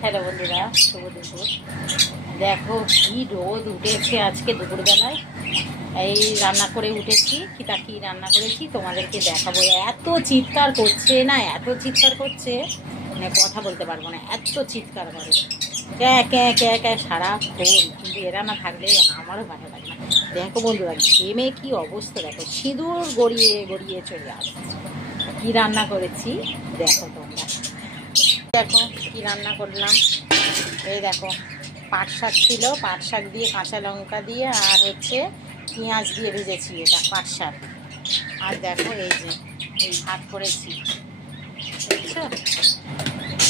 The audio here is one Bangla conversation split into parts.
হ্যালো বন্ধুরা, শুভ দুপুর। দেখো কি রোদ উঠেছে আজকে দুপুরবেলায়। এই রান্না করে উঠেছি, কি রান্না করেছি তোমাদেরকে দেখাবো। এত চিৎকার করছে না, এত চিৎকার করছে মানে কথা বলতে পারবো না, এত চিৎকার করে ক্যা ক্যা ক্যা ক্যা সারাক্ষণ। কিন্তু এরা না থাকলে আমারও ভালো লাগে না। দেখো বন্ধুরা, ঘেমে কি অবস্থা, দেখো সিঁদুর গড়িয়ে গড়িয়ে চলে আসছে। কি রান্না করেছি দেখো তোমরা। দেখো কি রান্না করলাম। এই দেখো পাট শাক ছিল, পাট শাক দিয়ে কাঁচা লঙ্কা দিয়ে আর হচ্ছে পেঁয়াজ দিয়ে ভেজেছি এটা পাট শাক। আর দেখো এই যে এই ভাত করেছি, বুঝছো?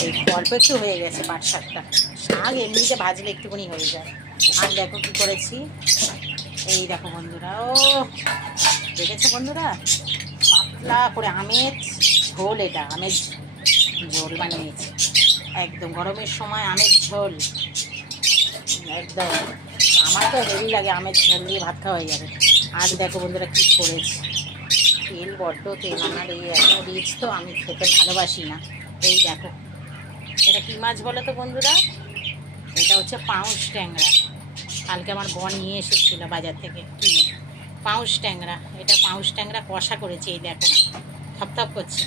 এই অল্প একটু হয়ে গেছে পাট শাকটা। শাক এমনিতে ভাজলে একটুখানি হয়ে যায়। আর দেখো কি করেছি, এই দেখো বন্ধুরা, ও দেখেছো বন্ধুরা, পাতলা করে আমের ঝোল, এটা আমের ঝোল বানিয়েছি। একদম গরমের সময় আমের ঝোল, একদম আমার তো হেভি লাগে, আমের ঝোল দিয়ে ভাত খাওয়া হয়ে যাবে। আর দেখো বন্ধুরা কী করেছি, তেল বড্ড তেল, আমার এই এত রিচ তো আমি খেতে ভালোবাসি না। এই দেখো এটা কী মাছ বলো তো বন্ধুরা, এটা হচ্ছে পাউস ট্যাংরা। কালকে আমার বোন নিয়ে এসেছিলো বাজার থেকে কিনে পাউস ট্যাংরা। এটা পাউস ট্যাংরা কষা করেছি, এই দেখো না থপথপ করছে,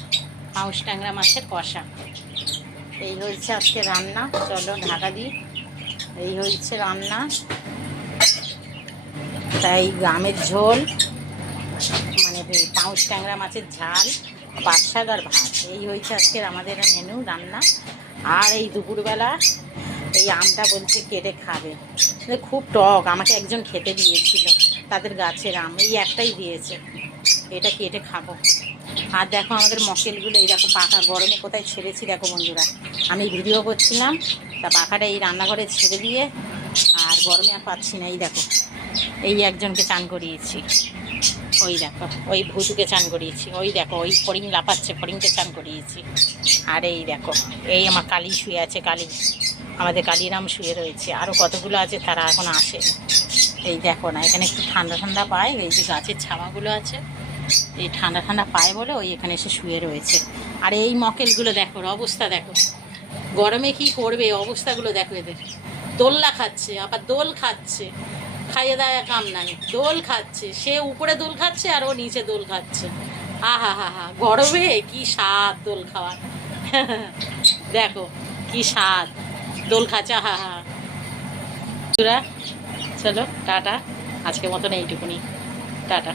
পাউস ট্যাংরা মাছের কষা। এই হয়েছে আজকে রান্না, চলো ঢাকা দিই। এই হয়েছে রান্না, তাই আমের ঝোল মানে পাউস ট্যাংরা মাছের ঝাল, পাট শাক আর ভাত, এই হয়েছে আজকের আমাদের মেনু রান্না। আর এই দুপুরবেলা এই আমটা বলছে কেটে খাবে, খুব টক, আমাকে একজন খেতে দিয়েছিল, তাদের গাছের আম, এই একটাই দিয়েছে, এটা কেটে খাবো। আর দেখো আমাদের মকেলগুলো এই দেখো পাকা, গরমে কোথায় ছেড়েছি দেখো বন্ধুরা, আমি ভিডিও করছিলাম তা পাখাটা এই রান্নাঘরে ছেড়ে দিয়ে, আর গরমে আর পাচ্ছি না। এই দেখো এই একজনকে চান করিয়েছি, ওই দেখো ওই ভুতুকে চান করিয়েছি, ওই দেখো ওই ফড়িং লাফাচ্ছে, ফড়িংকে চান করিয়েছি। আর এই দেখো এই আমার কালী শুয়ে আছে, কালী আমাদের কালীরাম শুয়ে রয়েছে, আরও কতগুলো আছে তারা এখন আসে। এই দেখো না, এখানে একটু ঠান্ডা ঠান্ডা পায়, এই যে গাছের ছাওয়াগুলো আছে, এই ঠান্ডা ঠান্ডা পায় বলে ওই এখানে এসে শুয়ে রয়েছে। আর এই মকেলগুলো দেখো অবস্থা, দেখো গরমে কি করবে, অবস্থাগুলো দেখো এদের, দোলনা খাচ্ছে, আবার দোল খাচ্ছে, খাইয়ে দেয় কাম নাই, দোল খাচ্ছে, সে উপরে দোল খাচ্ছে আর ও নিচে দোল খাচ্ছে। আহা হা হা, গরমে কি স্বাদ দোল খাওয়ার দেখো কি স্বাদ দোল খাচ্ছে, আহা হা। চলো টাটা, আজকের মতন এইটুকুনি, টাটা।